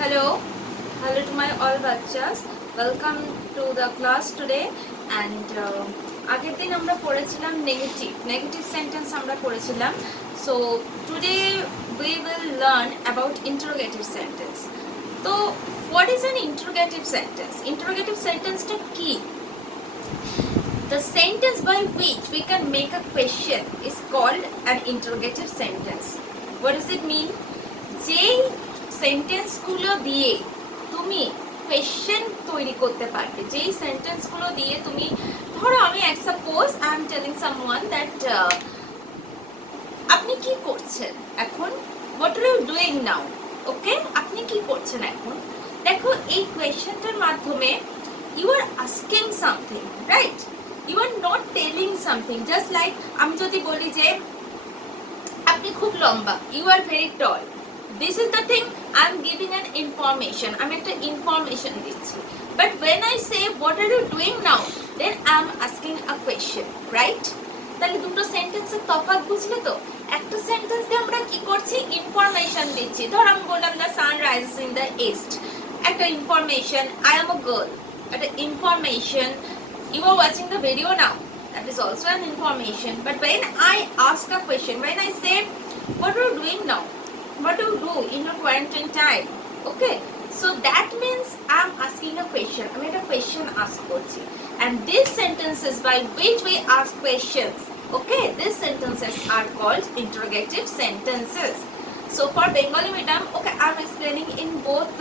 Hello, hello to my all bachas. Welcome to the class today. And আগের দিন আমরা পড়েছিলাম নেগেটিভ সেন্টেন্স আমরা পড়েছিলাম. So today we will learn about interrogative sentence. তো what is an interrogative sentence? Interrogative sentence টা কি? The sentence by which we can make a question is called an interrogative sentence. What does it mean? যেই সেন্টেন্সগুলো দিয়ে তুমি question তৈরি করতে পারবে, যেই সেন্টেন্সগুলো দিয়ে তুমি ধরো আমি suppose I am telling someone that আপনি কি করছেন এখন, what are you doing now, okay, আপনি কি করছেন এখন। দেখো এই কোয়েশ্চেনটার মাধ্যমে you are asking something, right? You are not telling something. Just like আমি যদি বলি যে আপনি খুব লম্বা, you are very tall, this is the thing, I am giving an information, আমি একটা ইনফরমেশন দিচ্ছি। But when I say what are you doing now, then I am asking a question, right? তাহলে দুটো সেন্টেন্সের তফাৎ বুঝলে তো? একটা সেন্টেন্স দিয়ে আমরা কি করছি, ইনফরমেশন দিচ্ছি। ধর আমি বললাম the sun rises in the east, একটা information. I am a girl, একটা information. You are watching the video now, that is also an information. But when I ask a question, when I say what are you doing now, what do you do in your quarantine time, okay, so that means I'm asking a question, I mean a question ask করছি, and these sentences by which we ask questions, okay, these sentences are called interrogative sentences. So for Bengali medium, okay, I'm explaining in both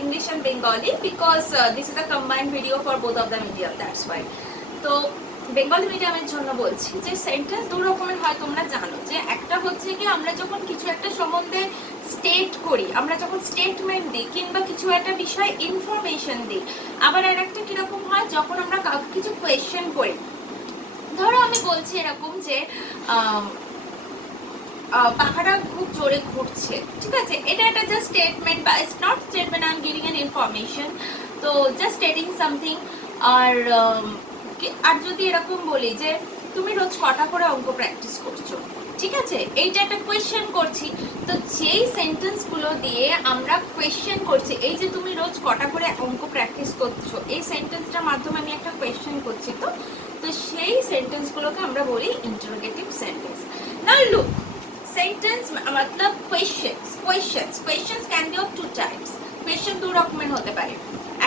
English and Bengali because this is a combined video for both of the medium, that's why. তো Bengali মিডিয়ামের জন্য বলছি যে sentence দু রকমের হয়, তোমরা জানো যে একটা হচ্ছে কি আমরা যখন কিছু একটা সম্বন্ধে স্টেট করি, আমরা যখন স্টেটমেন্ট দিই কিংবা কিছু একটা বিষয়ে ইনফরমেশন দিই। আবার আর একটা কিরকম হয় যখন আমরা কাউকে কিছু কোয়েশ্চেন করি। ধরো আমি বলছি এরকম যে পাখাটা খুব জোরে ঘুরছে, ঠিক আছে, এটা একটা জাস্ট স্টেটমেন্ট বা it's not statement, I am giving an information. তো জাস্ট স্টেটিং সামথিং। আর যদি এরকম বলি যে তুমি রোজ কটা করে অঙ্ক প্র্যাকটিস করছো, ঠিক আছে, এইটা একটা কোয়েশ্চেন করছি। তো যেই সেন্টেন্সগুলো দিয়ে আমরা কোয়েশ্চেন করছি, এই যে তুমি রোজ কটা করে অঙ্ক প্র্যাকটিস করছো, এই সেন্টেন্সটার মাধ্যমে আমি একটা কোয়েশ্চেন করছি। তো তো সেই সেন্টেন্সগুলোকে আমরা বলি interrogative sentence. Now look, sentence মতলব questions can be of two types. Question দু রকমের হতে পারে,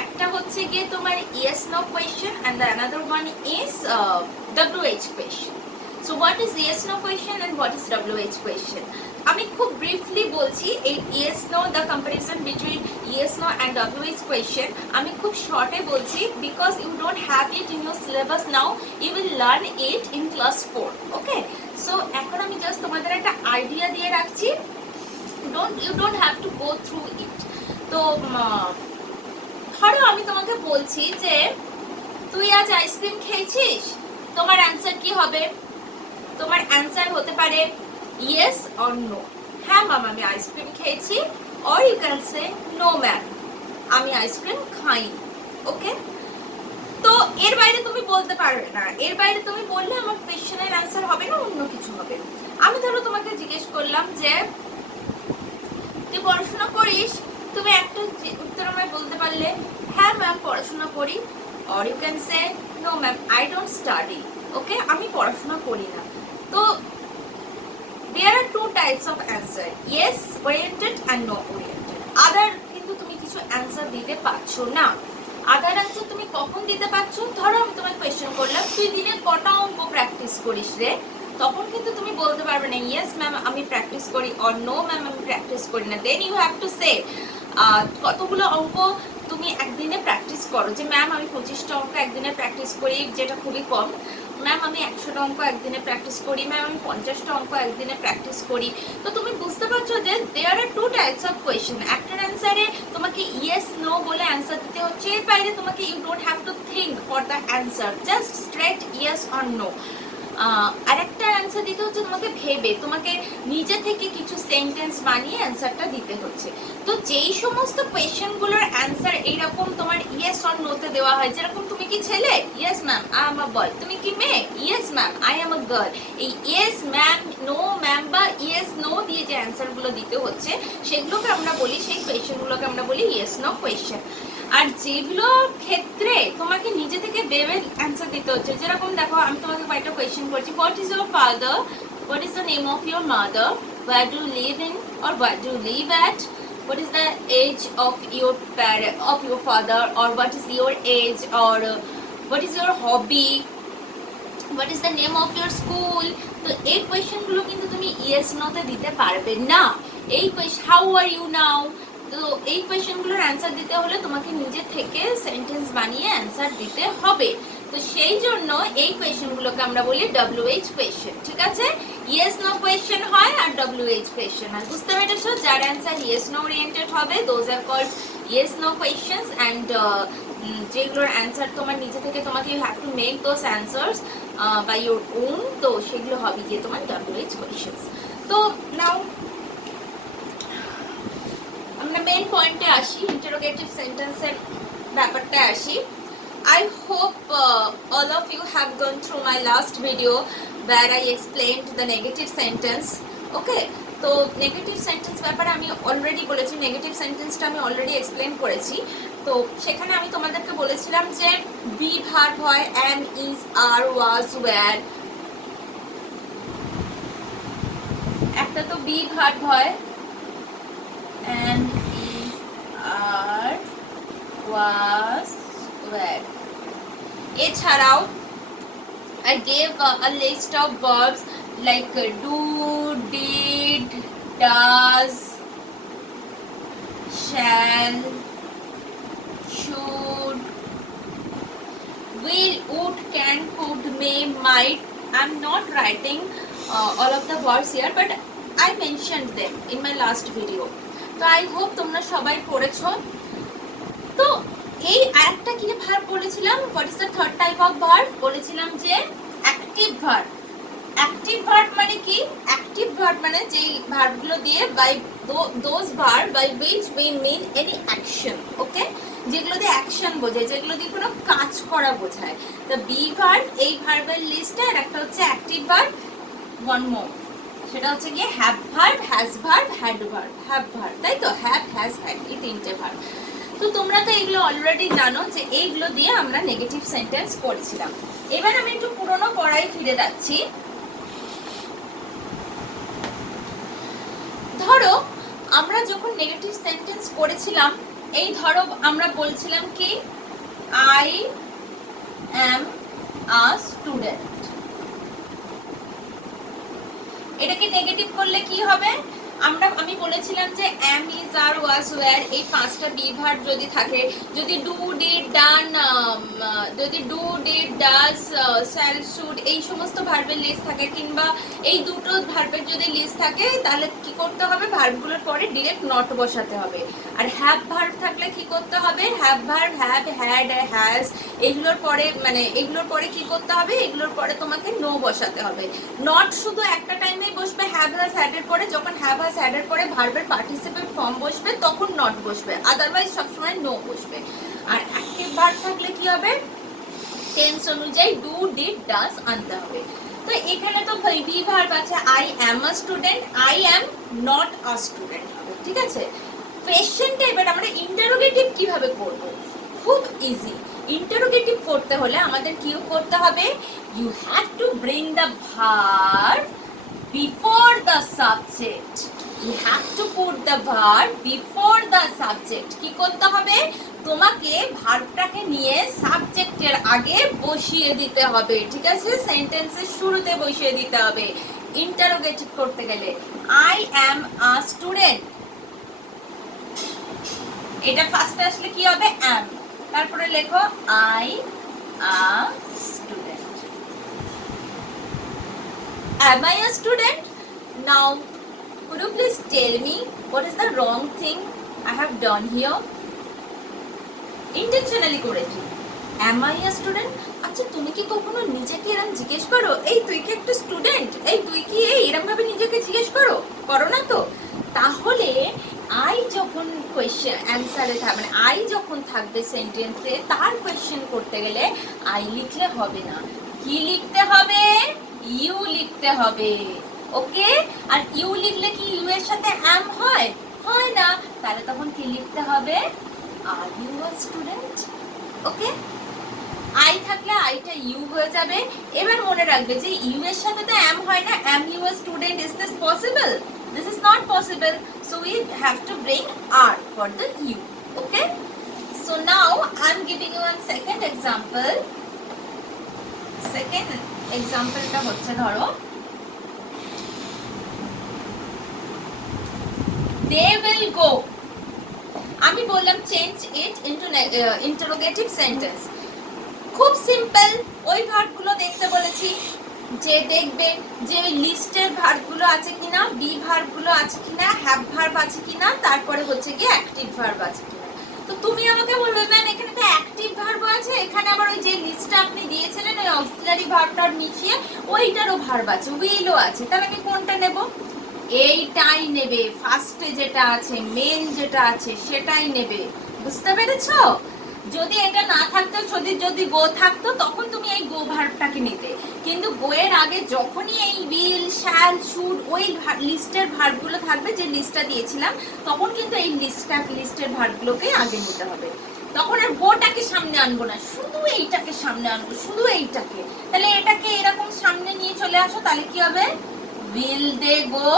একটা হচ্ছে গিয়ে তোমার yes no question and the another one is WH question. So what is yes no question and what is WH question? আমি খুব ব্রিফলি বলছি এই yes no, the comparison between yes no and WH question আমি খুব শর্টে বলছি because you don't have it in your syllabus now, you will learn it in class 4, okay? So এখন আমি জাস্ট তোমাদের একটা আইডিয়া দিয়ে রাখছি, you don't have to go through it. তো ধরো আমি তোমাকে বলছি যে তুই আজ আইসক্রিম খেয়েছিস, তোমার অ্যান্সার কি হবে? তোমার অ্যান্সার হতে পারে ইয়েস অর নো, হ্যাঁ ম্যাম আমি আইসক্রিম খেয়েছি, or you can say no ma'am আমি আইসক্রিম খাইনি, ওকে? তো এর বাইরে তুমি বলতে পারবে না, এর বাইরে তুমি বললে আমার কোয়েশ্চেনের অ্যান্সার হবে না, অন্য কিছু হবে। আমি ধরো তোমাকে জিজ্ঞেস করলাম যে তুই পড়াশোনা করিস, তুমি একটা উত্তর আমায় বলতে পারলে হ্যাঁ ম্যাম পড়াশোনা করি, or you can say no ma'am I don't study, okay, আমি পড়াশোনা করি না। তো there are two types of answer, yes oriented and no oriented. Other কিন্তু তুমি কিছু অ্যান্সার দিতে পারছো না। আদার অ্যান্সার তুমি কখন দিতে পারছো? ধরো আমি তোমায় কোয়েশ্চেন করলাম তুই দিনে কটা অঙ্ক প্র্যাকটিস করিস রে, তখন কিন্তু তুমি বলতে পারবে না ইয়েস ম্যাম আমি প্র্যাকটিস করি অর নো ম্যাম আমি প্র্যাকটিস করি না। Then you have to say কতগুলো অঙ্ক তুমি একদিনে প্র্যাকটিস করো, যে ম্যাম আমি 25টা অঙ্ক একদিনে প্র্যাকটিস করি, যেটা খুবই কম। ম্যাম আমি 100টা অঙ্ক একদিনে প্র্যাকটিস করি, ম্যাম আমি 50টা অঙ্ক একদিনে প্র্যাকটিস করি। তো তুমি বুঝতে পারছো যে দেয়ার are two types of question. একটার অ্যান্সারে তোমাকে ইয়েস নো বলে অ্যান্সার দিতে হচ্ছে, এর বাইরে তোমাকে you don't have to think for the answer, just straight yes or no. আরেকটা অ্যান্সার দিতে হচ্ছে তোমাকে ভেবে, তোমাকে নিজে থেকে কিছু সেন্টেন্স বানিয়ে অ্যান্সারটা দিতে হচ্ছে। তো যেই সমস্ত কোয়েশ্চেনগুলোর অ্যান্সার এইরকম তোমার ইয়েস অর নোতে দেওয়া হয়, যেরকম তুমি কি ছেলে, yes ma'am I am a boy, তুমি কি মেয়ে, yes ma'am I am a girl, এই ইয়েস ম্যাম, নো ম্যাম বা ইয়েস নো দিয়ে যে অ্যান্সারগুলো দিতে হচ্ছে সেগুলোকে আমরা বলি, সেই কোয়েশ্চেনগুলোকে আমরা বলি ইয়েস নো কোয়েশ্চেন। আর যেগুলো ক্ষেত্রে তোমাকে নিজে থেকে ভেবে অ্যান্সার দিতে হচ্ছে, যেরকম দেখো আমি তোমাকে কয়েকটা কোয়েশ্চেন করছি, what is your father, what is the name of your mother, where do you live in or where do you live at, what is the age of your parent, of your father, or what is your age, or what is your hobby, what is the name of your school। তো এই কোয়েশ্চেনগুলো কিন্তু তুমি yes নোতে দিতে পারবে না। এই question how are you নাও, তো এই কোয়েশ্চেনগুলোর অ্যান্সার দিতে হলে তোমাকে নিজে থেকে সেন্টেন্স বানিয়ে অ্যান্সার দিতে হবে। তো সেই জন্য এই কোয়েশ্চেনগুলোকে আমরা বলি WH কোয়েশ্চেন, ঠিক আছে? ইয়েস নো কোয়েশ্চেন হয় আর WH কোয়েশ্চেন হয়, বুঝতে পেরেছো? যার অ্যান্সার ইয়েস নো ওরিয়েন্টেড হবে those are called yes no questions, and যেগুলোর অ্যান্সার তোমার নিজে থেকে তোমাকে you have to make those answers by your own, তো সেগুলো হবে গিয়ে তোমার WH কোয়েশ্চেন্স। তো নাও আমরা মেন পয়েন্টে আসি, ইন্টারোগেটিভ সেন্টেন্সের ব্যাপারটা আসি। I hope all of you have gone through my last video where I explained the negative sentence. Okay, তো নেগেটিভ সেন্টেন্স ব্যাপারে আমি অলরেডি বলেছি, নেগেটিভ সেন্টেন্সটা আমি অলরেডি এক্সপ্লেন করেছি। তো সেখানে আমি তোমাদেরকে বলেছিলাম যে বি ভার্ব হয় am, is, are, was, were, একটা তো বি ভার্ব হয় am, is, are, was, were। এছাড়াও I gave a list of verbs like do, did, does, shall, should, will, would, can, could, may, might। I'm not writing all of the verbs here, but I mentioned them in my last video. So I hope তোমরা সবাই পড়েছো। তো এই আরেকটা কি verb বলেছিলাম, what is the third type of verb, বলেছিলাম যে অ্যাক্টিভ ভার্ব। অ্যাক্টিভ ভার্ব মানে কি? অ্যাক্টিভ ভার্ব মানে যেই ভার্বগুলো দিয়ে by those verb by which we mean any action, okay, যেগুলো দিয়ে অ্যাকশন বোঝায়, যেগুলো দিয়ে কোনো কাজ করা বোঝায়। তো বি ভার্ব এই ভার্বের লিস্টে, আর একটা হচ্ছে অ্যাক্টিভ ভার্ব, ওয়ান মোর, সেটা হচ্ছে গিয়ে have verb, has verb, had verb. Have verb, তাই তো, হ্যাভ, হ্যাজ, হ্যাড, এই তিনটে ভার্ব। তো তোমরা তো এগুলো অলরেডি জানো যে এইগুলো দিয়ে আমরা নেগেটিভ সেন্টেন্স করেছিলাম। এবার আমি একটু পুরোনো পড়ায় ফিরে যাচ্ছি। ধরো আমরা যখন নেগেটিভ সেন্টেন্স করেছিলাম, এই ধরো আমরা বলছিলাম কি আই অ্যাম আ স্টুডেন্ট, এটাকে নেগেটিভ করলে কি হবে? আমি বলেছিলাম যে am, is, are, was, were এই পাঁচটা বি ভার্ব যদি থাকে, যদি ডু, ডিড, ডান, যদি do, did, does, shall, should এই সমস্ত ভার্বের লিস্ট থাকে, কিংবা এই দুটো ভার্বের যদি লিস্ট থাকে, তাহলে কি করতে হবে? ভার্বগুলোর পরে ডিরেক্ট নট বসাতে হবে। আর হ্যাভ ভার্ব থাকলে কি করতে হবে? Have verb, have, had, has এগুলোর পরে, মানে এগুলোর পরে কি করতে হবে? এগুলোর পরে তোমাকে নো বসাতে হবে। নট শুধু একটা টাইমেই বসবে, হ্যাভ, হ্যাজ, হ্যাডের পরে, যখন হ্যাভ, হ্যাজ, হ্যাডের পরে ভার্বের পার্টিসিপেট ফর্ম বসবে তখন নট বসবে, আদারওয়াইজ সবসময় নো বসবে। আর অ্যাক্টিভ ভার্ব থাকলে কি হবে? টেন্স অনুযায়ী ডু, ডিড, ডাজ আনতে হবে। তো এখানে তো বি ভার্ব আছে I am a student, I am not a student হবে, ঠিক আছে? কোয়েশ্চেনটা এবার আমরা ইন্টারোগেটিভ কিভাবে করব? খুব ইজি। ইন্টারোগেটিভ করতে হলে আমাদের কি করতে হবে? You have to bring the verb before the subject. You have to put the verb before the subject. কি করতে হবে? তোমাকে ভার্বটাকে নিয়ে সাবজেক্টের আগে বসিয়ে দিতে হবে, ঠিক আছে? সেন্টেন্সের শুরুতে বসিয়ে দিতে হবে ইন্টারোগেটিভ করতে গেলে। I am a student, এটা ফার্স্টে আসলে কি হবে? am, তারপরে লেখো I a student. Am I a student? Now, could you please tell me what is the wrong thing I have done here? Intentionally করেছি। Am I a student? আচ্ছা তুমি কি কখনো নিজেকে এরকম জিজ্ঞেস করো, এই তুই কি একটা স্টুডেন্ট, এই তুই কি এই এরকম ভাবে নিজেকে জিজ্ঞেস করো না তো? তাহলে আই যখন কোয়েশ্চেন অ্যান্সারে থাকবে, মানে আই যখন থাকবে সেন্টেন্সে, তার কোয়েশ্চেন করতে গেলে আই লিখলে হবে না, কি লিখতে হবে? ইউ লিখতে হবে। ওকে? আর ইউ লিখলে কি ইউ এর সাথে অ্যাম হয়? হয় না। তাহলে তখন কি লিখতে হবে? Are you a student. Okay? I থাকলে আইটা ইউ হয়ে যাবে। এবার মনে রাখবে যে ইউ এর সাথে তো অ্যাম হয় না, am you a student, is this possible? This is not possible, so we have to bring are for the you. Okay, so now I'm giving you one second example. Second example টা হচ্ছে ধরো they will go, আমি বললাম change it into interrogative sentence. খুব simple, ওই ভার্বগুলো দেখতে বলেছি, যে দেখবে যে ওই লিস্টের ভার্বগুলো আছে কিনা, বি ভার্বগুলো আছে কিনা, হ্যাভ ভার্ব আছে কিনা, তারপরে হচ্ছে কি অ্যাক্টিভ ভার্ব আছে কিনা। তো তুমি আমাকে বলবে ম্যাম এখানে তো অ্যাক্টিভ ভার্ব আছে, এখানে আবার ওই যে লিস্টটা আপনি দিয়েছিলেন ওই অক্সিলারি ভার্বটার মিশিয়ে ওইটারও ভার্ব আছে, উইলও আছে, তাহলে আমি কোনটা নেব? এইটাই নেবে, ফার্স্টে যেটা আছে, মেন যেটা আছে সেটাই নেবে। বুঝতে পেরেছো? যদি এটা না থাকতো, যদি গো থাকতো তখন তুমি এই গো ভার্বটাকে নিতে, কিন্তু গো এর আগে যখনই এই উইল, শ্যাল, শুড ওই লিস্টের ভার্বগুলো থাকবে যে লিস্টটা দিয়েছিলাম, তখন কিন্তু এই লিস্টের ভার্বগুলোকে আগে নিতে হবে। তখন আর গোটাকে সামনে আনবো না, শুধু এইটাকে সামনে আনবো, শুধু এইটাকে। তাহলে এটাকে এরকম সামনে নিয়ে চলে আসো, তাহলে কি হবে? Will they go?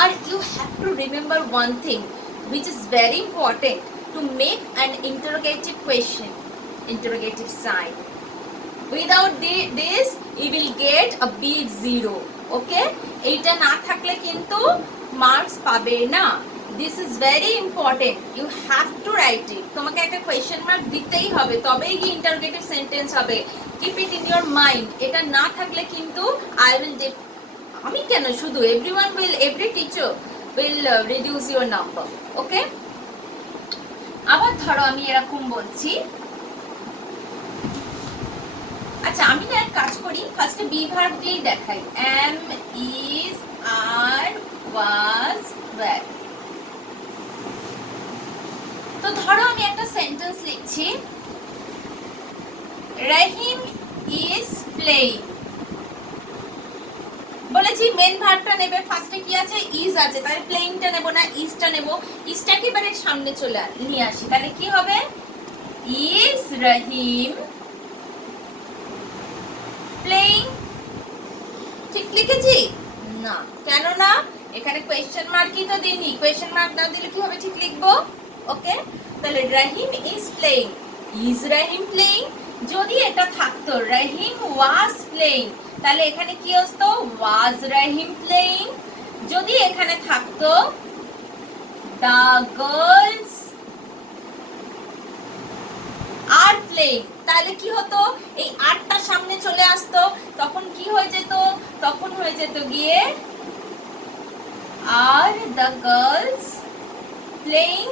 Or you have to remember one thing which is very important to make an interrogative question, interrogative sign. Without this you will get a big zero. Okay? এইটা না থাকলে কিন্তু মার্কস পাবে না। This is very important. You have to write it. তোমাকে একটা question mark দিতেই হবে, তবেই কি ইন্টারোগেটিভ সেন্টেন্স হবে। Keep it in your mind. এটা না থাকলে কিন্তু আমি কেন, শুধু every teacher will reduce your number. Okay? আবার ধরো আমি এরকম বলছি, আচ্ছা আমি না এক কাজ করি, ফার্স্টে বি ভার্ব দিয়েই দেখাই, am, is, are, was, were। তো ধরো আমি একটা সেন্টেন্স লিখছি, রহিম ইজ প্লেইং। বলেছি মেন ভার্বটা নেবে, ফার্স্টে কি আছে? ইজ আছে, তাহলে প্লেইংটা নেব না, ইজটা নেব। ইজটাকে এবারে সামনে চলে নিয়ে আসি, তাহলে কি হবে? Is Rahim playing. ঠিক লিখেছি? না, কেন না? এখানে কোয়েশ্চেন মার্কই তো দিইনি, কোয়েশ্চেন মার্ক না দিলে কিভাবে ঠিক লিখবো? ওকে, তাহলে Rahim is playing, is Rahim playing. যদি এটা থাকতো রহিম ওয়াজ প্লেইং, তাহলে এখানে কি আসতো? ওয়াজ রহিম প্লেইং। যদি এখানে থাকতো দ্য গার্লস আর প্লেইং, তাহলে কি হতো? এই আরটা সামনে চলে আসতো, তখন কি হয়ে যেত? তখন হয়ে যেত গিয়ে আর দ্য গার্লস প্লেইং।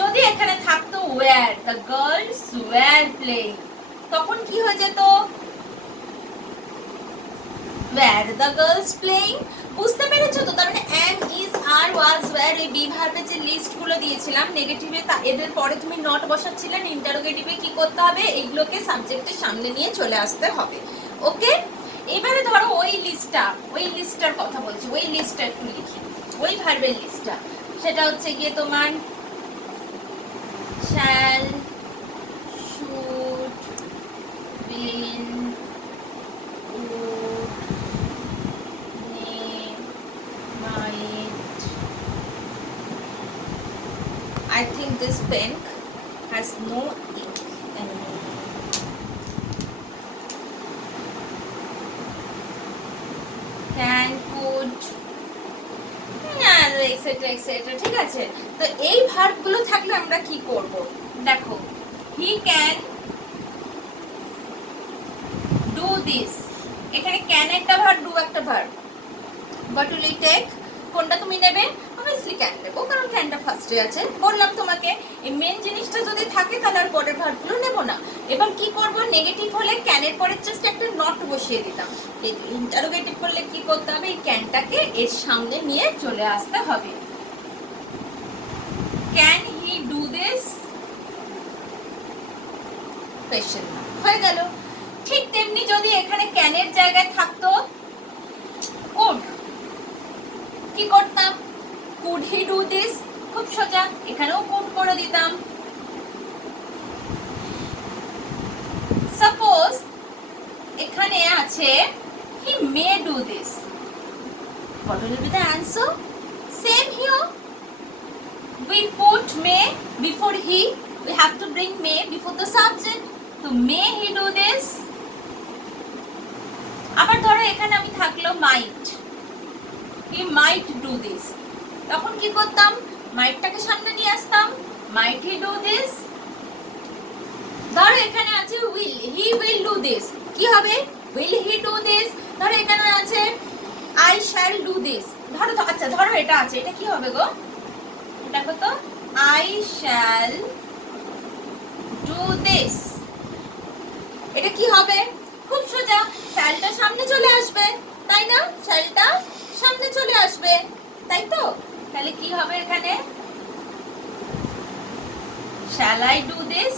যদি এখানে থাকতো were, the girls were playing, তখন কি হয়ে যেত? Were the girls playing. বুঝতে পেরেছো তো? তার মানে am, is, are, was, were এই বি ভার্বের যে লিস্টগুলো দিয়েছিলাম নেগেটিভে, এদের পরে তুমি নট বসাচ্ছিলেন, ইন্টারোগেটিভে কি করতে হবে? এইগুলোকে সাবজেক্টের সামনে নিয়ে চলে আসতে হবে। ওকে, এবারে ধরো ওই লিস্টটার কথা বলছি, ওই লিস্টটা একটু লিখি, ওই ভার্বের লিস্টটা, সেটা হচ্ছে গিয়ে তোমার shall, should, will, would, may, might. I think this pen has no ink anymore. Can, could, etcetera etcetera. ঠিক আছে, তো এই ভার্বগুলো থাকলে আমরা কি করব? দেখো, হি ক্যান ডু দিস, এখানে ক্যান একটা ভার্ব, ডু একটা verb. What will you take? কোনটা তুমি নেবে? অবভিয়াসলি ক্যান দেবো, কারণ ক্যানটা ফার্স্টে আছে। বললাম তোমাকে এই মেন জিনিসটা যদি থাকে তাহলে আর পরের ভার্বগুলো নেবো না। এবার কি করব, নেগেটিভ হলে ক্যানের পরে জাস্ট একটা নট বসিয়ে দিতাম। ইন্টারোগেটিভ করলে কি করতে হবে, এই ক্যানটাকে এর সামনে নিয়ে চলে আসতে হবে। Can he do this, question হয়ে গেল। ঠিক তেমনি যদি এখানে ক্যানের জায়গায় থাকতো কুড, কি করতাম, কুড হি ডু দিস, খুব সোজা, এখানেও কুড করে দিতাম। সাপোজ এখানে আছে he may do this, what will be the answer? Same here, we put may before he, we have to bring may before the subject, so may he do this. আবার ধরো এখানে আমি থাকলো might, he might do this, তখন কি করতাম, মাইটটাকে সামনে নিয়ে আসতাম, might he do this। ধরো এখানে আছে will, he will do this, কি হবে, will he do this। ধরো এখানে আছে I shall do this, ধরো তো, আচ্ছা ধরো এটা আছে, এটা কি হবে গো, দেখো তো, I shall do this, এটা কি হবে, খুব সোজা, shallটা সামনে চলে আসবে, তাই না, shallটা সামনে চলে আসবে, তাই তো, তাহলে কি হবে এখানে, shall I do this।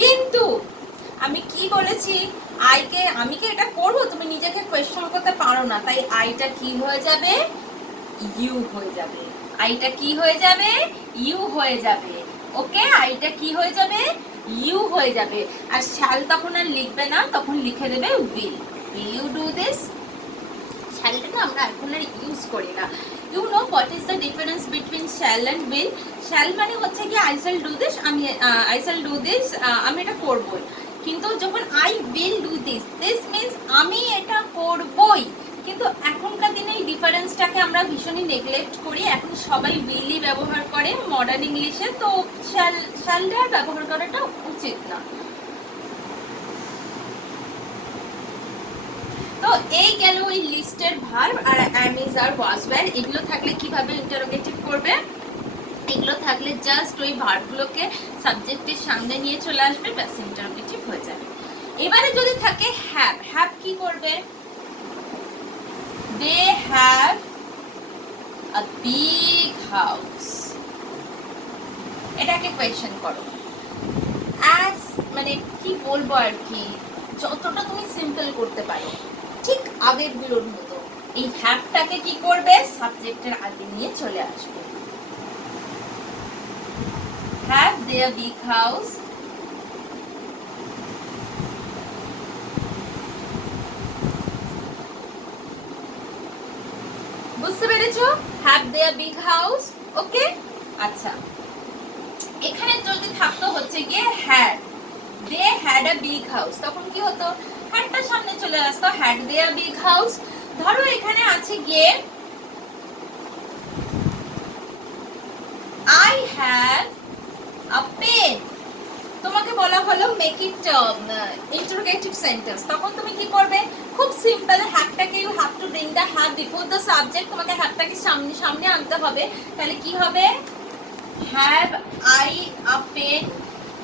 কিন্তু আমি কি বলেছি, আইকে, আমি কি এটা করব, তুমি নিজেকে কোয়েশ্চন করতে পারো না, তাই আইটা কি হয়ে যাবে, ইউ হয়ে যাবে, আইটা কি হয়ে যাবে, ইউ হয়ে যাবে, ওকে, আইটা কি হয়ে যাবে, ইউ হয়ে যাবে। আর শ্যাল তখন আর লিখবে না, তখন লিখে দেবে will, will you do this. শ্যালটা না আমরা এখন আর ইউজ করি না। You know what is the difference between shall and will. Shall মানে হচ্ছে কি I shall do this, I shall do this, আমি এটা করবই। কিন্তু যখন I will do this, this means আমি এটা করবই। কিন্তু এখনকার দিনে এই ডিফারেন্সটাকে আমরা ভীষণই নেগলেক্ট করি, এখন সবাই উইলই ব্যবহার করে মডার্ন ইংলিশে, তো শ্যালটা ব্যবহার করাটা উচিত না। তো এই গেল ওই লিস্টের ভার্ব। আর am is আর was were, এগুলো থাকলে কিভাবে ইন্টারোগেটিভ করবে, এগুলো থাকলে জাস্ট ওই ভার্বগুলোকে সাবজেক্টের সামনে নিয়ে চলে আসবে, ব্যাস ইন্টারোগেটিভ হয়ে যাবে। এবারে যদি থাকে হ্যাভ, হ্যাভ কি করবে, they have a big house, এটাকে কোয়েশ্চেন করো। as মানে কি বলবো আর কি, যতটা তুমি সিম্পল করতে পারো, ঠিক আগের গুলোর মতো এই হ্যাভটাকে কি করবে, সাবজেক্টের আগে নিয়ে চলে আসবে। have their big house, বুঝতে পেরেছো, have their big house, ওকে। আচ্ছা এখানে যদি থাকতো হচ্ছে গিয়ে had, they had a big house, তখন কি হতো, হ্যাডটা সামনে চলে আসতো, had their big house। ধরো এখানে আছে গিয়ে I have a pen, তোমাকে বলা হলো মেক ইট ইন্টারোগেটিভ সেন্টেন্স, তখন তুমি কি করবে, খুব সিম্পল, হ্যাভটাকে you have to bring the have before the subject, তোমাকে হ্যাভটাকে সামনে সামনে আনতে হবে, তাহলে কি হবে, have I a pen,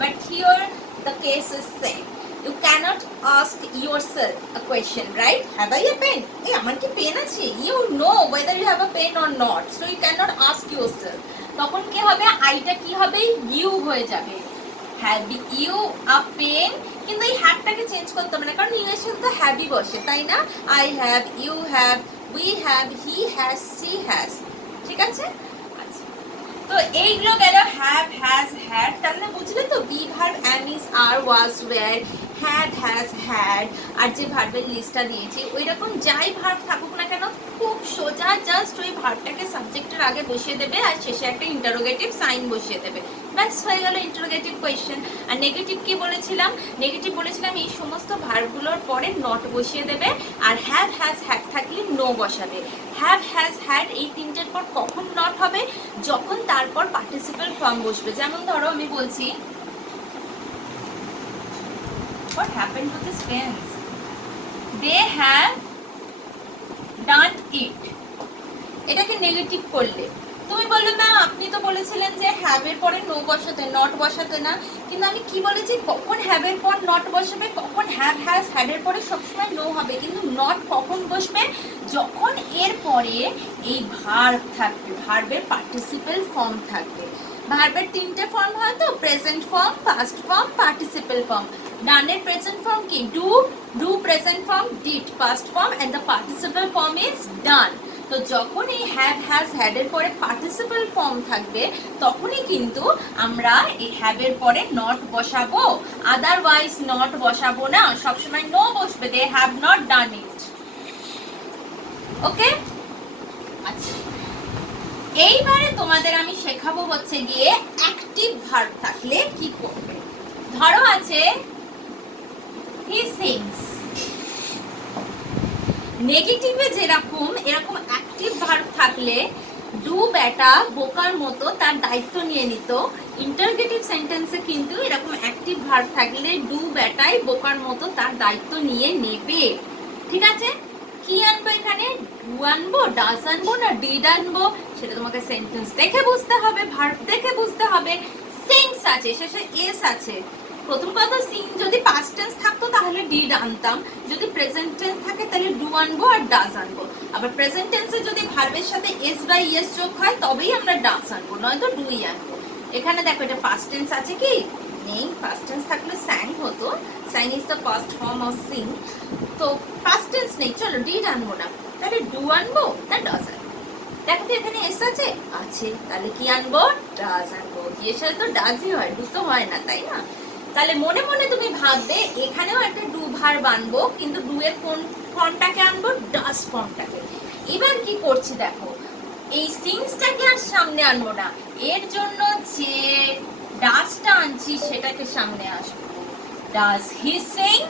but here the case is same, you cannot ask yourself a question, right, have I a pen, এই আমার কি পেন আছে, you know whether you have a pen or not, so you cannot ask yourself, তখন কি হবে, আইটা কি হবে, you হয়ে যাবে, have you a pen, কিন্তু এই হ্যাভটাকে চেঞ্জ করতে হবে না, কারণ ইউ এর সাথে তো হ্যাভই বসে, তাই না, I have, you have, we have, he has, she has, ঠিক আছে। আচ্ছা তো এইগুলো গেল হ্যাভ, হ্যাজ, হ্যাড, তাহলে বুঝলে তো be verb, am is are was were, had has had, আর যে ভার্বের লিস্টটা দিয়েছি ওই রকম যাই ভার্ব থাকুক না কেন, খুব সোজা, জাস্ট ওই ভার্বটাকে সাবজেক্টের আগে বসিয়ে দেবে আর শেষে একটা ইন্টারোগেটিভ সাইন বসিয়ে দেবে, ব্যাস হয়ে গেল ইন্টারোগেটিভ কোয়েশ্চেন। আর নেগেটিভ কি বলেছিলাম, নেগেটিভ বলেছিলাম এই সমস্ত ভার্বগুলোর পরে নট বসিয়ে দেবে, আর হ্যাভ, হ্যাজ, হ্যাড থাকলে নো বসাবে। হ্যাভ, হ্যাজ, হ্যাড এই তিনটের পর কখন নট হবে, যখন তারপর পার্টিসিপাল ফর্ম বসবে। যেমন ধরো আমি বলছি what happened to these pens, they have done it, এটাকে নেগেটিভ করলে তুমি বললে ম্যাম আপনি তো বলেছিলেন যে হ্যাভের পরে নো বসাতে, নট বসাতে না, কিন্তু আমি কি বলেছি কখন হ্যাভের পর নট বসবে, কখন হ্যাভ হ্যাজ হ্যাডের পরে সবসময় নো হবে, কিন্তু নট কখন বসবে, যখন এর পরে এই ভার্ব থাকবে, ভার্বের পার্টিসিপেল ফর্ম থাকবে। ভার্বের তিনটে ফর্ম হয় তো, present form, past form, participle form. ডানের প্রেজেন্ট ফর্ম কি do, do present form did past form, and the participle form is done. তো যখন এই হ্যাভ হ্যাজ হ্যাডের পরে পার্টিসিপেল ফর্ম থাকবে তখনই কিন্তু আমরা এই হ্যাভের পরে নট বসাবো, আদারওয়াইজ নট বসাবো না, সবসময় নো বসবে, দে হ্যাভ নট ডান ইট। ওকে, আচ্ছা এইবারে তোমাদের আমি শেখাবো হচ্ছে গিয়ে অ্যাক্টিভ ভার্ব থাকলে কি করবে। ধরো আছে হি সিংস, নেগেটিভে যেরকম এরকম অ্যাক্টিভ ভার্ব থাকলে ডু বেটা বোকার মতো তার দায়িত্ব নিয়ে নিত, ইন্টারগেটিভ সেন্টেন্সে কিন্তু এরকম অ্যাক্টিভ ভার্ব থাকলে ডু বেটাই বোকার মতো তার দায়িত্ব নিয়ে নেবে। ঠিক আছে, কি আনবো এখানে, ডু আনবো, ডাস আনবো না ডিড আনবো, সেটা তোমাকে সেন্টেন্স দেখে বুঝতে হবে, ভার্ব দেখে বুঝতে হবে। সিংস আছে, শেষে এস আছে। প্রথম কথা, সিং যদি পাস্ট টেন্স থাকতো তাহলে ডিড আনতাম, যদি প্রেজেন্ট টেন্স থাকে তাহলে ডু আনবো আর ডাস আনবো। আবার প্রেজেন্ট টেন্সে যদি ভার্বের সাথে এস বা ইএস যোগ হয় তবেই আমরা ডাস আনবো, নয়তো ডুই আনবো। এখানে দেখো এটা পাস্ট টেন্স আছে কি নেই, পাস্ট টেন্স থাকলে স্যাং হতো, স্যাং is the past form of Singh, তো পাস্ট টেন্স নেই, চলো ডিড আনবো না, তাহলে ডু আনবো না ডাস আনবো। দেখো তো এখানে এস আছে, আছে, তাহলে কি আনবো, ডাস আনবো। এর সাথে তো ডাসই হয়, ডু তো হয় না, তাই না? তাহলে মনে মনে তুমি ভাববে এখানেও একটা ডু ভার্ব আনবো, কিন্তু ডু এর কোন ফর্মটাকে আনবো, ডাস ফর্মটাকে। এবার কি করছি দেখো, এই সিংসটাকে আর সামনে আনবো না, এর জন্য যে ডাসটা আনছি সেটাকে সামনে আসবো। ডাস হি সিং,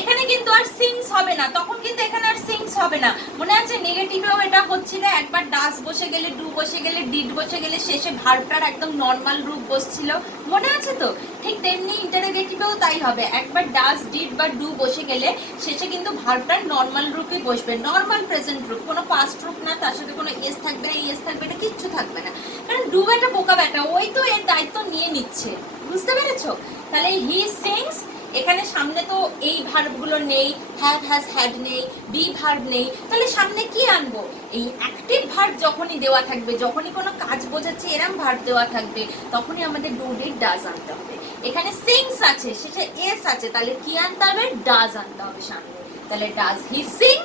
এখানে কিন্তু আর সিংস হবে না, তখন কিন্তু এখানে আর সিংস হবে না। মনে আছে নেগেটিভেও এটা হচ্ছিল, একবার ডাস বসে গেলে, ডু বসে গেলে, ডিড বসে গেলে শেষে ভার্বটার একদম নর্মাল রূপ বসছিল, মনে আছে তো? ঠিক তেমনি ইন্টারোগেটিভেও তাই হবে, একবার ডাস ডিড বা ডু বসে গেলে শেষে কিন্তু ভার্বটার নর্মাল রূপে বসবে, নর্মাল প্রেজেন্ট রূপ, কোনো পাস্ট রূপ না, তার সাথে কোনো এস থাকবে না, ইএস থাকবে না, কিচ্ছু থাকবে না, কারণ ডু একটা বোকা বেটা, ওই তো এর দায়িত্ব নিয়ে নিচ্ছে। বুঝতে পেরেছো? তাহলে হি সিংস, এখানে সামনে তো এই ভার্বগুলো নেই, হ্যাভ হ্যাজ হ্যাড নেই, বি ভার্ব নেই, তাহলে সামনে কি আনবো, এই অ্যাক্টিভ ভার্ব যখনই দেওয়া থাকবে, যখনই কোনো কাজ বোঝাচ্ছে এরম ভার্ব দেওয়া থাকবে, তখনই আমাদের ডু ডিড ডাজ আনতে হবে। এখানে সিংস আছে, সেটা এস আছে, তাহলে কি আনতে হবে, ডাজ আনতে হবে সামনে, তাহলে ডাজ হি সিং।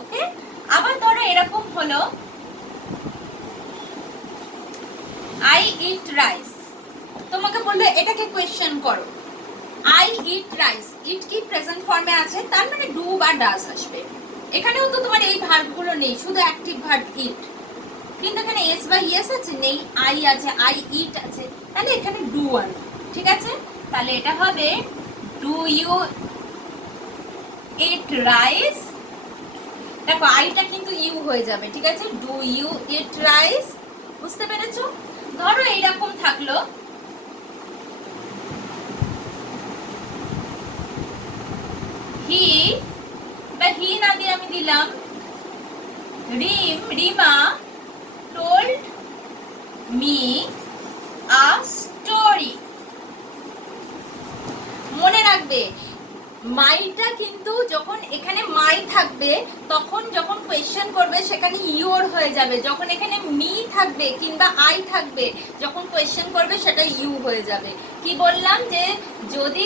ওকে, আবার ধরো এরকম হলো আই ইট রাইস, তোমাকে বললো এটাকে কোয়েশ্চেন করো, আই ইট রাইস, ইট কি প্রেজেন্ট ফর্মে আছে, তার মানে ডু বা ডাস আসবে। এখানেও তো তোমার এই ভার্বগুলো নেই, শুধু অ্যাক্টিভ ভার্ব ইট, কিন্তু এখানে এস বা ইএস আছে নেই, আই আছে, আই ইট আছে, তাহলে এখানে ডু আনবে। ঠিক আছে, তাহলে এটা হবে ডু ইউ ইট রাইস, দেখো আইটা কিন্তু ইউ হয়ে যাবে। ঠিক আছে, ডু ইউ ইট রাইস, বুঝতে পেরেছো? ধরো এইরকম থাকলো, হি বা হি না দিয়ে আমি দিলাম Rima told me a story। মনে রাখবে মাইটা কিন্তু যখন এখানে মাই থাকবে তখন যখন কোয়েশ্চেন করবে সেখানে ইউর হয়ে যাবে, যখন এখানে মি থাকবে কিংবা আই থাকবে যখন কোয়েশ্চেন করবে সেটা ইউ হয়ে যাবে। কি বললাম যে যদি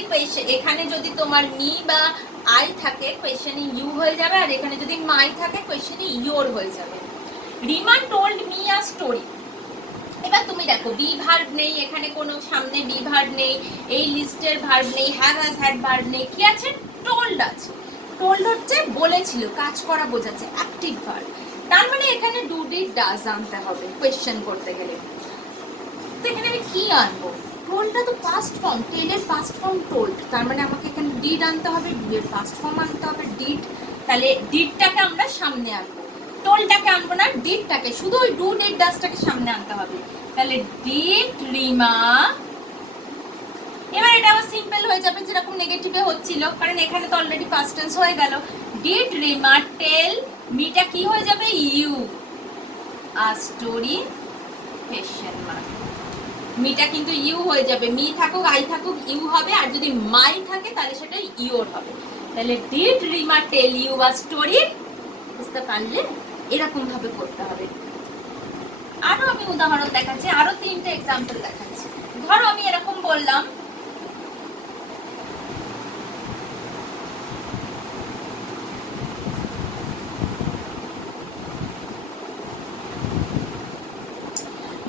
এখানে যদি তোমার মি বা আই থাকে কোয়েশ্চেনে ইউ হয়ে যাবে, আর এখানে যদি মাই থাকে কোয়েশ্চেনে ইউর হয়ে যাবে। Rima told me a story, এবার তুমি দেখো বি ভার্ব নেই, এখানে কোনো সামনে বি ভার্ব নেই, এই লিস্টের ভার্ব নেই, হ্যাভ হ্যাজ হ্যাড ভার্ব নেই, কি আছে, টোল্ড আছে। টোল্ড হচ্ছে বলেছিল, কাজ করা বোঝাচ্ছে, অ্যাক্টিভ ভার্ব, তার মানে এখানে ডু ডিড ডাজ আনতে হবে কোয়েশ্চেন করতে গেলে। তো এখানে আমি কি আনবো, টোল্ডটা তো পাস্ট ফর্ম, টেলের পাস্ট ফর্ম টোল্ড, তার মানে আমাকে এখানে ডিড আনতে হবে, ডু এর পাস্ট ফর্ম আনতে হবে ডিড, তাহলে ডিডটাকে আমরা সামনে আনবো, টোলটাকে আনবো না, ডিডটাকে, শুধু ওই ডু ডিড ডাসটাকে সামনে আনতে হবে। তাহলে ডিড রিমা, এবার এটা আবার সিম্পল হয়ে যাবে যেরকম নেগেটিভে হচ্ছিল, কারণ এখানে তো অলরেডি পাস্ট টেন্স হয়ে গেল। ডিড রিমা টেল মিটা কি হয়ে যাবে? You. A story question mark. মিটা কিন্তু ইউ হয়ে যাবে, মি থাকুক আই থাকুক ইউ হবে, আর যদি মাই থাকে তাহলে সেটা ইউর হবে। তাহলে did Rima tell you a story? বুঝতে পারলে? এরকম ভাবে করতে হবে। আরো আমি উদাহরণ দেখাচ্ছি, আরো 3টে এক্সাম্পল দেখাচ্ছি। ধরো আমি এরকম বললাম,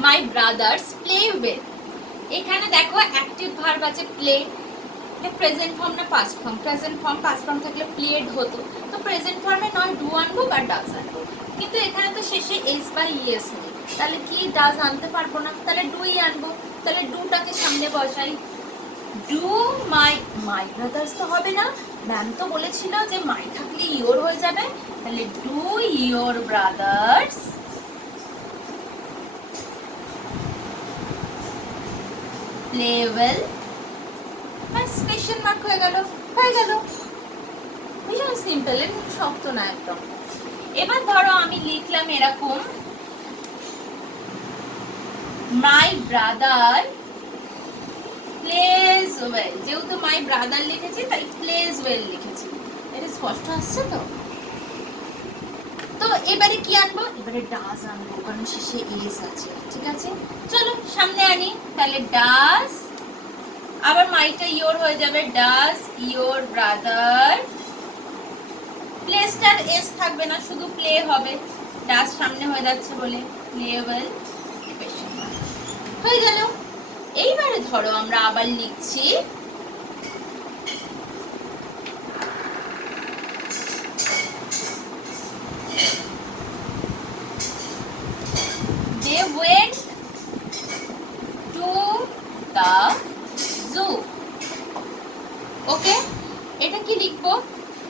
মাই ব্রাদার্স প্লে উইথ। এখানে দেখো অ্যাক্টিভ ভার্ব আছে প্লে, প্রেজেন্ট ফর্ম না past form? Present form, past form থাকলে প্লেড হতো, তো প্রেজেন্ট ফর্মে নয় ডু আনবো বা ডাজ আনবো, কিন্তু এখানে তো শেষে এস বা ইএস নেই, তাহলে কি ডাজ আনতে পারবো না, তাহলে ডুই আনবো। তাহলে ডুটাকে সামনে বসাই, ডু মাই, মাই ব্রাদার্স তো হবে না, ম্যাম তো বলেছিল যে মাই থাকলে ইওর হয়ে যাবে, তাহলে do your brothers play well? Question mark হয়ে গেল, হয়ে গেল। ভীষণ সিম্পল, এর কিন্তু শক্ত না একদম। এবার ধরো আমি লিখলাম এরকম, মাই ব্রাদার প্লেজ ওয়েল। যেহেতু মাই ব্রাদার লিখেছি তাই প্লেজ ওয়েল লিখেছি। এটা স্পষ্ট আসছে তো? তো এবারে কি আনবো? এবারে ডাজ আনবো, কারণ শেষে এস আছে। ঠিক আছে, চলো সামনে আনি। তাহলে ডাজ, আবার মাইটা ইওর হয়ে যাবে, ডাজ ইওর ব্রাদার, প্লেসটার এস থাকবে না, শুধু প্লে হবে, ডাজ সামনে হয়ে যাচ্ছে বলে প্লে ওয়েল হয়ে গেল। এইবারে ধরো আমরা আবার লিখছি, they went to the zoo. ওকে, এটা কি লিখবো?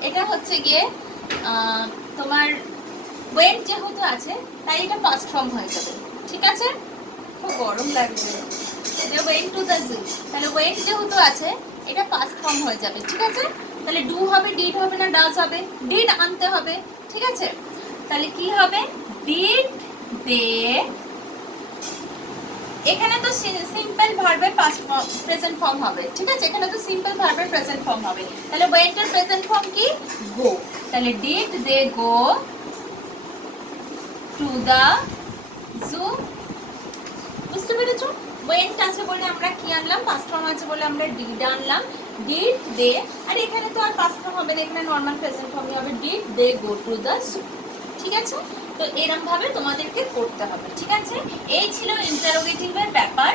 এটা হচ্ছে গিয়ে তোমার went যেহেতু আছে তাই এটা পাস্ট ফর্ম হয়ে যাবে। ঠিক আছে, খুব গরম লাগছে। they went to the zoo, তাহলে went যেহেতু আছে এটা পাস্ট ফর্ম হয়ে যাবে। ঠিক আছে, তাহলে ডু হবে, ডিড হবে না ডাজ হবে? ডিড আনতে হবে। ঠিক আছে, তাহলে কি হবে? ডিড দে, এখানে তো সিম্পল ভার্বের পাস্ট ফর্ম প্রেজেন্ট ফর্ম হবে। ঠিক আছে, এখানে তো সিম্পল ভার্বের প্রেজেন্ট ফর্ম হবে, তাহলে ওয়েন্ট এর প্রেজেন্ট ফর্ম কি? গো। তাহলে did they go to the জু? বুঝতে পেরেছো? ওয়েন্ট আছে বলে আমরা কি আনলাম? পাস্ট ফর্ম আছে বলে আমরা ডিড আনলাম। ডিড দে, আর এখানে তো আর পাস্ট ফর্ম হবে না, এখানে নর্মাল প্রেজেন্ট ফর্মই হবে, did they go to the জু। ঠিক আছে, তো এরকম ভাবে তোমাদেরকে করতে হবে। ঠিক আছে, এই ছিল ইন্টারোগেটিভের ব্যাপার।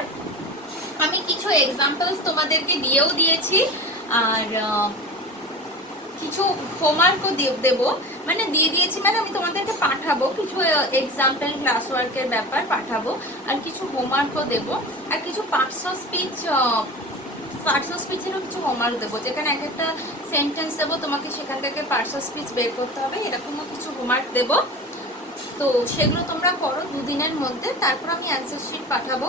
আমি কিছু এক্সাম্পলস তোমাদেরকে দিয়েও দিয়েছি, আর কিছু হোমওয়ার্কও দেবো, মানে দিয়ে দিয়েছি, মানে আমি তোমাদেরকে পাঠাবো কিছু এক্সাম্পল ক্লাস ওয়ার্কের ব্যাপার পাঠাবো, আর কিছু হোমওয়ার্কও দেবো, আর কিছু পার্টস অফ স্পিচেরও কিছু হোমওয়ার্ক দেবো, যেখানে এক একটা সেন্টেন্স দেবো, তোমাকে সেখান থেকে পার্টস অফ স্পিচ বের করতে হবে, এরকমও কিছু হোমওয়ার্ক দেবো। তো সেগুলো তোমরা করো 2 দিনের মধ্যে, তারপর আমি অ্যান্সার শিট পাঠাবো,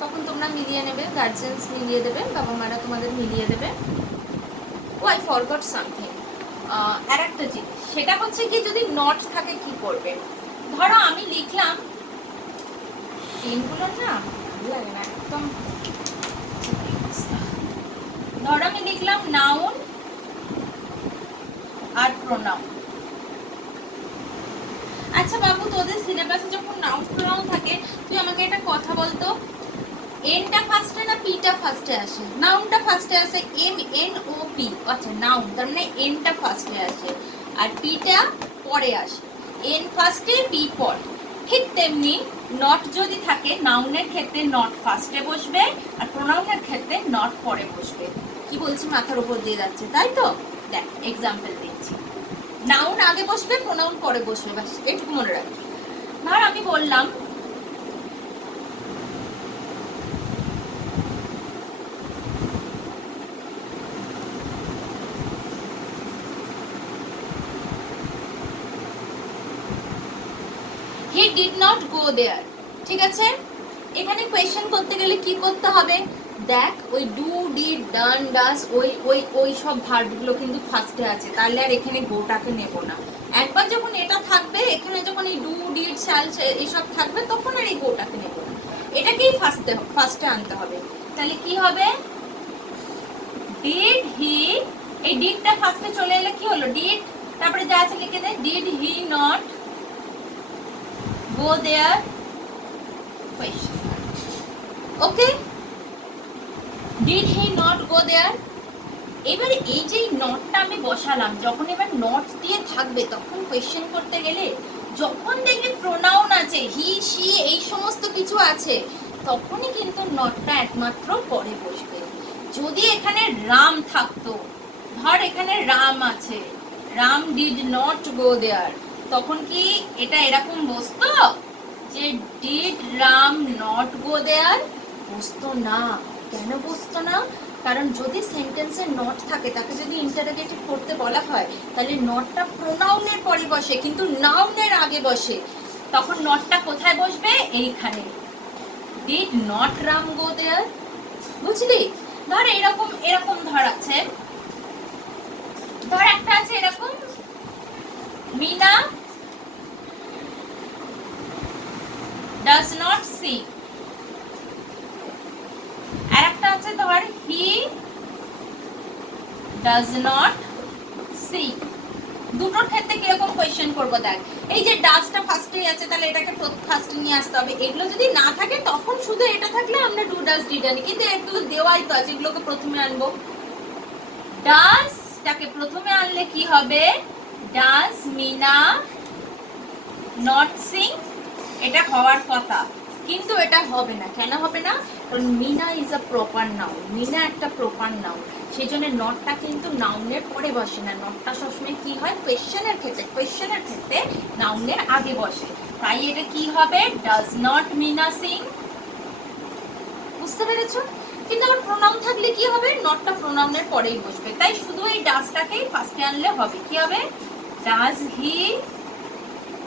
তখন তোমরা মিলিয়ে নেবে, গার্জিয়ানস মিলিয়ে দেবে, বাবা মারা তোমাদের মিলিয়ে দেবে। ও আই ফরগট সামথিং, আর একটা জিনিস, সেটা হচ্ছে কি যদি নট থাকে কি করবে? ধরো আমি লিখলাম, পেনগুলো না ভালো লাগে না একদম, ধরো আমি লিখলাম নাউন আর প্রোনাউন। আচ্ছা বাবু, তোদের সিলেবাসে যখন নাউন প্রোনাউন থাকে, তুই আমাকে একটা কথা বলতো, এনটা ফার্স্টে না পিটা ফার্স্টে আসে? নাউনটা ফার্স্টে আসে, এম এন ও পি। আচ্ছা, নাউন তার মানে এনটা ফার্স্টে আসে আর পিটা পরে আসে, এন ফার্স্টে পি পরে। ঠিক তেমনি নট যদি থাকে, নাউনের ক্ষেত্রে নট ফার্স্টে বসবে আর প্রোনাউনের ক্ষেত্রে নট পরে বসবে। কি বলছি মাথার উপর দিয়ে যাচ্ছে, তাই তো? দেখ এক্সাম্পল দিচ্ছি, নাউন আগে বসবে, প্রোনাউন পরে বসবে, ব্যাস এটুকু মনে রাখবে। ধর আমি বললাম, he did not go there। ঠিক আছে, এখানে কোয়েশ্চেন করতে গেলে কি করতে হবে? দেখ, ওই ডু ডিড ডান ডাস ওই ওই ওই সব ভার্বগুলো কিন্তু ফার্স্টে আছে, তাহলে আর এখানে গোটাকে নেব না, একবার যখন এটা থাকবে, এখানে যখন এই ডু ডিড শ্যাল এইসব থাকবে, তখন আর এই গোটাকে নেব না, এটাকেই ফার্স্টে আনতে হবে। তাহলে কি হবে, ডিড হি, এই ডিডটা ফার্স্টে চলে এলে কি হলো, ডিড তারপরে যা আছে লিখে দে, did he not go there question. Okay, did he not go there. এবারে এই যে নটটা আমি বসালাম, যখন এবার নট দিয়ে থাকবে তখন কোয়েশ্চেন করতে গেলে, যখন দেখবে প্রোনাউন আছে হি সি এই সমস্ত কিছু আছে, তখনই কিন্তু নটটা একমাত্র পরে বসবে। যদি এখানে রাম থাকতো, ধর এখানে রাম আছে, রাম ডিড নট গো দেয়ার, তখন কি এটা এরকম বসতো যে ডিড রাম নট গো দেয়ার? বসতো না। কেন বসতো না? কারণ যদি সেন্টেন্সে নট থাকে, তাকে যদি ইন্টারোগেটিভ করতে বলা হয়, তাহলে নটটা প্রোনাউনের পরে বসে, কিন্তু নাউনের আগে বসে। তখন নটটা কোথায় বসবে? এইখানে, ডিড নট রাম গো দেয়ার। বুঝলি? ধর এরকম এরকম ধর আছে, ধর একটা আছে এরকম, মিনা ডাজ নট সি। আর একটা আছে ধর হি ডাজ নট সি। দুটোর ক্ষেত্রে কিরকম কোয়েশ্চেন করবো দেখ, এই যে ডাজটা ফার্স্টেই আছে, তাহলে এটাকে ফার্স্টে নিয়ে আসতে হবে। এগুলো যদি না থাকে, তখন শুধু এটা থাকলে আমরা ডু ডাজ ডিড আনি, কিন্তু এগুলো দেওয়াই তো আছে, এগুলোকে প্রথমে আনবো। ডাজটাকে প্রথমে আনলে কি হবে, ডাজ মিনা নট সিং, এটা হওয়ার কথা, কিন্তু এটা হবে না। কেন হবে না? কারণ Mina is a proper noun, Mina একটা প্রপার নাউন, সেই জন্য নটটা কিন্তু নাউনের পরে বসে না। নটটা সবসময় কি হয়, কোয়েশ্চেনের ক্ষেত্রে নাউনের আগে বসে। তাই এটা কি হবে, ডাজ নট মিনা সিং। বুঝতে পেরেছো? কিন্তু আবার প্রোনাউন থাকলে কি হবে, নটটা প্রোনাউনের পরেই বসবে। তাই শুধু এই ডাজটাকেই ফার্স্টে আনলে হবে। কি হবে, ডাজ হি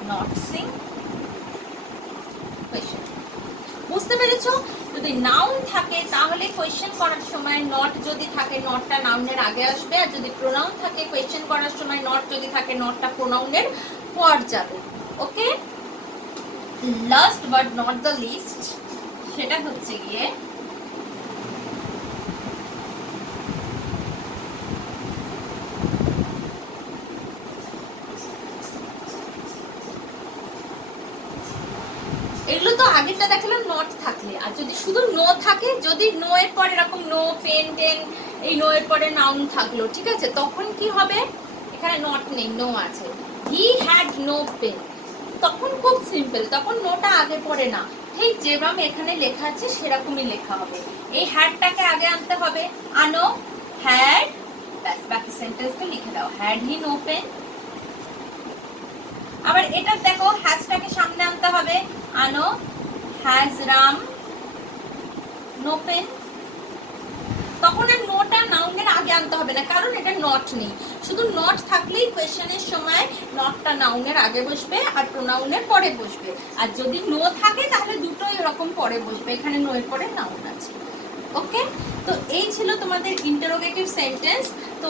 নট সিং। বুঝতে পেরেছো? যদি নাউন থাকে তাহলে কোয়েশ্চেন করার সময় নট যদি থাকে, নটটা নাউনের আগে আসবে। আর যদি প্রোনাউন থাকে, কোয়েশ্চেন করার সময় নট যদি থাকে, নটটা প্রোনাউনের পর যাবে। Okay, last but not the least, সেটা হচ্ছে গিয়ে এগুলো তো আগেরটা দেখালাম নট থাকলে। আর যদি শুধু নো থাকে, যদি নো এর পরে এরকম নো পেন টেন, এই নো এর পরে নাউন থাকলো, ঠিক আছে, তখন কি হবে, এখানে নট নেই, নো আছে, হি হ্যাড নো পেন, তখন খুব সিম্পল, তখন নোটা আগে পড়ে না, ঠিক যেভাবে এখানে লেখা আছে সেরকমই লেখা হবে। এই হ্যাডটাকে আগে আনতে হবে, আনো হ্যাড, ব্যাস বাকি সেন্টেন্সটা লিখে দাও, হ্যাড হি নো পেন। আবার এটা দেখো, হ্যাজটাকে সামনে আনতে হবে, আনো হ্যাজ রাম নো পেন। তখন আর নোটা নাউনের আগে আনতে হবে না, কারণ এটা নট নেই। শুধু নট থাকলেই কোয়েশ্চেনের সময় নটটা নাউনের আগে বসবে আর প্রোনাউনের পরে বসবে। আর যদি নো থাকে তাহলে দুটোই এরকম পরে বসবে, এখানে নো এর পরে নাউন আছে। ওকে, তো এই ছিল তোমাদের ইন্টারোগেটিভ সেন্টেন্স। তো